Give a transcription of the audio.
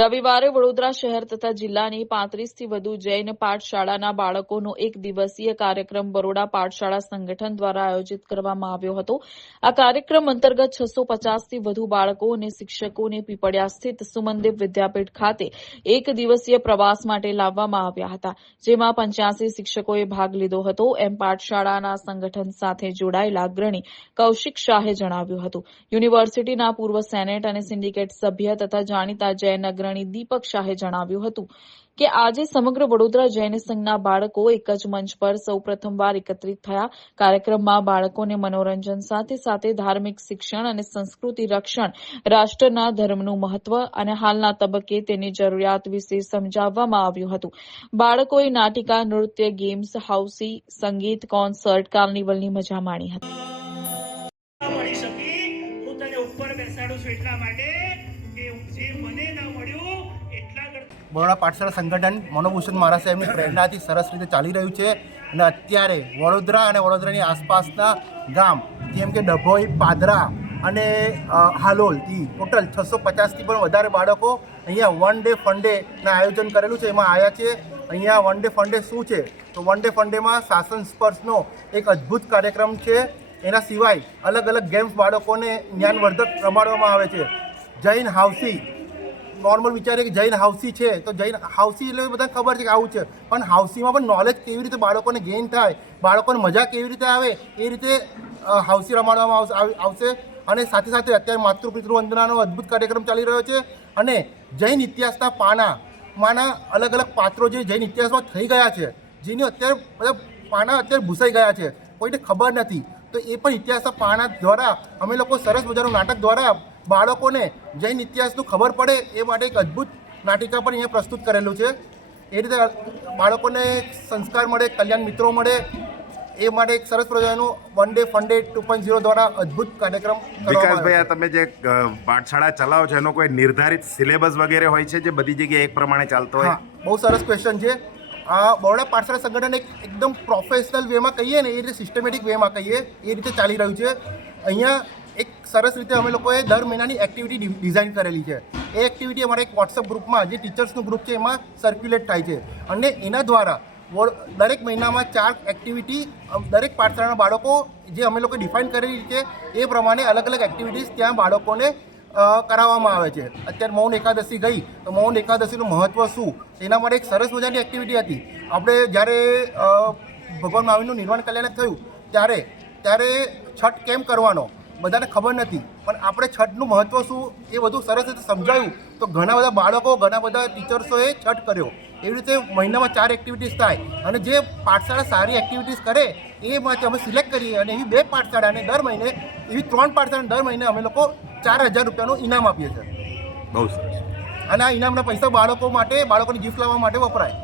રવિવારે વડોદરા શહેર તથા જિલ્લાની 35થી વધુ જૈન પાઠશાળાના બાળકોનો એક દિવસીય કાર્યક્રમ બરોડા પાઠશાળા સંગઠન દ્વારા આયોજિત કરવામાં આવ્યો હતો. આ કાર્યક્રમ અંતર્ગત 650થી વધુ બાળકો અને શિક્ષકોને પીપળિયા સ્થિત સુમનદેવ વિદ્યાપીઠ ખાતે એક દિવસીય પ્રવાસ માટે લાવવામાં આવ્યા હતા, જેમાં 85 શિક્ષકોએ ભાગ લીધો હતો, એમ પાઠશાળાના સંગઠન સાથે જોડાયેલા અગ્રણી કૌશિક શાહે જણાવ્યું હતું. યુનિવર્સિટીના પૂર્વ સેનેટ અને સિન્ડિકેટ સભ્ય તથા જાણીતા જૈન અગ્રણી દીપક શાહે જણાવ્યું હતું કે આજે સમગ્ર વડોદરા જૈન સંઘના બાળકો એક જ મંચ પર સૌ પ્રથમવાર એકત્રિત થયા. કાર્યક્રમમાં બાળકોને મનોરંજન સાથે સાથે ધાર્મિક શિક્ષણ અને સંસ્કૃતિ રક્ષણ, રાષ્ટ્રના ધર્મનું મહત્વ અને હાલના તબક્કે તેની જરૂરિયાત વિશે સમજાવવામાં આવ્યું હતું. બાળકોએ નાટિકા, નૃત્ય, ગેમ્સ, હાઉસી, સંગીત, કોન્સર્ટ, કાર્નિવલની મજા માણી હતી. બરોડા પાઠશાળા સંગઠન મનોભૂષણ મહારાજ સાહેબની પ્રેરણાથી સરસ રીતે ચાલી રહ્યું છે અને અત્યારે વડોદરા અને વડોદરાની આસપાસના ગામ જેમ કે ડભોઈ, પાદરા અને હાલોલથી ટોટલ 650થી પણ વધારે બાળકો અહીંયા વન ડે ફન ડેના આયોજન કરેલું છે. એમાં આવ્યા છે. અહીંયા વન ડે ફન ડે શું છે તો વન ડે ફન ડેમાં શાસન સ્પર્શનો એક અદ્ભુત કાર્યક્રમ છે. એના સિવાય અલગ અલગ ગેમ્સ બાળકોને જ્ઞાનવર્ધક રમાડવામાં આવે છે. જૈન હાઉસી નોર્મલ વિચારે કે જૈન હાઉસી છે તો જૈન હાઉસી એટલે બધાને ખબર છે કે આવું છે, પણ હાઉસીમાં પણ નોલેજ કેવી રીતે બાળકોને ગેઇન થાય, બાળકોને મજા કેવી રીતે આવે એ રીતે હાઉસી રમાડવામાં આવશે. અને સાથે સાથે અત્યારે માતૃપિતૃ વંદનાનો અદ્ભુત કાર્યક્રમ ચાલી રહ્યો છે અને જૈન ઇતિહાસના પાનામાંના અલગ અલગ પાત્રો જે જૈન ઇતિહાસમાં થઈ ગયા છે, જેની અત્યારે બધા પાના અત્યારે ભૂસાઈ ગયા છે, કોઈને ખબર નથી, તો એ પણ ઇતિહાસના પાના દ્વારા અમે લોકો સરસ મજાનું નાટક દ્વારા બાળકોને જૈન ઇતિહાસનું ખબર પડે એ માટે એક અદ્ભુત નાટિકા પણ અહીંયા પ્રસ્તુત કરેલું છે. એ રીતે બાળકોને સંસ્કાર મળે, કલ્યાણ મિત્રો મળે એ માટે એક સરસ પ્રજાનું વન ડે ફન ડે 2.0 દ્વારા અદ્ભુત કાર્યક્રમ. વિકાસભાઈ, તમે જે પાઠશાળા ચલાવો છો એનો કોઈ નિર્ધારિત સિલેબસ વગેરે હોય છે જે બધી જગ્યાએ એક પ્રમાણે ચાલતો હોય? બહુ સરસ ક્વેશ્ચન છે. આ બરોડા પાઠશાળા સંગઠન એકદમ પ્રોફેશનલ વેમાં કહીએ ને એ રીતે સિસ્ટમેટિક વેમાં કહીએ એ રીતે ચાલી રહ્યું છે. અહીંયા એક સરસ રીતે અમે લોકોએ દર મહિનાની એક્ટિવિટી ડિઝાઇન કરેલી છે. એ એક્ટિવિટી અમારા એક વોટ્સઅપ ગ્રુપમાં જે ટીચર્સનું ગ્રુપ છે એમાં સર્ક્યુલેટ થાય છે અને એના દ્વારા દરેક મહિનામાં 4 એક્ટિવિટી દરેક પાઠશાળાના બાળકો જે અમે લોકો ડિફાઇન કરેલી છે એ પ્રમાણે અલગ અલગ એક્ટિવિટીઝ ત્યાં બાળકોને કરાવવામાં આવે છે. અત્યારે મૌન એકાદશી ગઈ તો મૌન એકાદશીનું મહત્ત્વ શું એના માટે એક સરસ મજાની એક્ટિવિટી હતી. આપણે જ્યારે ભગવાન મહાવીરનું નિર્વાણ કલ્યાણ થયું ત્યારે છઠ કેમ કરવાનો બધાને ખબર નથી, પણ આપણે છઠનું મહત્ત્વ શું એ બધું સરસ રીતે સમજાયું તો ઘણા બધા બાળકો, ઘણા બધા ટીચર્સોએ છઠ કર્યો. એવી રીતે મહિનામાં 4 એક્ટિવિટીઝ થાય અને જે પાઠશાળા સારી એક્ટિવિટીઝ કરે એ માટે અમે સિલેક્ટ કરીએ અને એવી 2 પાઠશાળાને દર મહિને, એવી 3 પાઠશાળાને દર મહિને અમે લોકો 4000 રૂપિયાનું ઇનામ આપીએ છીએ. બહુ સરસ. અને આ ઇનામના પૈસા બાળકો માટે, બાળકોની ગિફ્ટ લાવવા માટે વપરાય.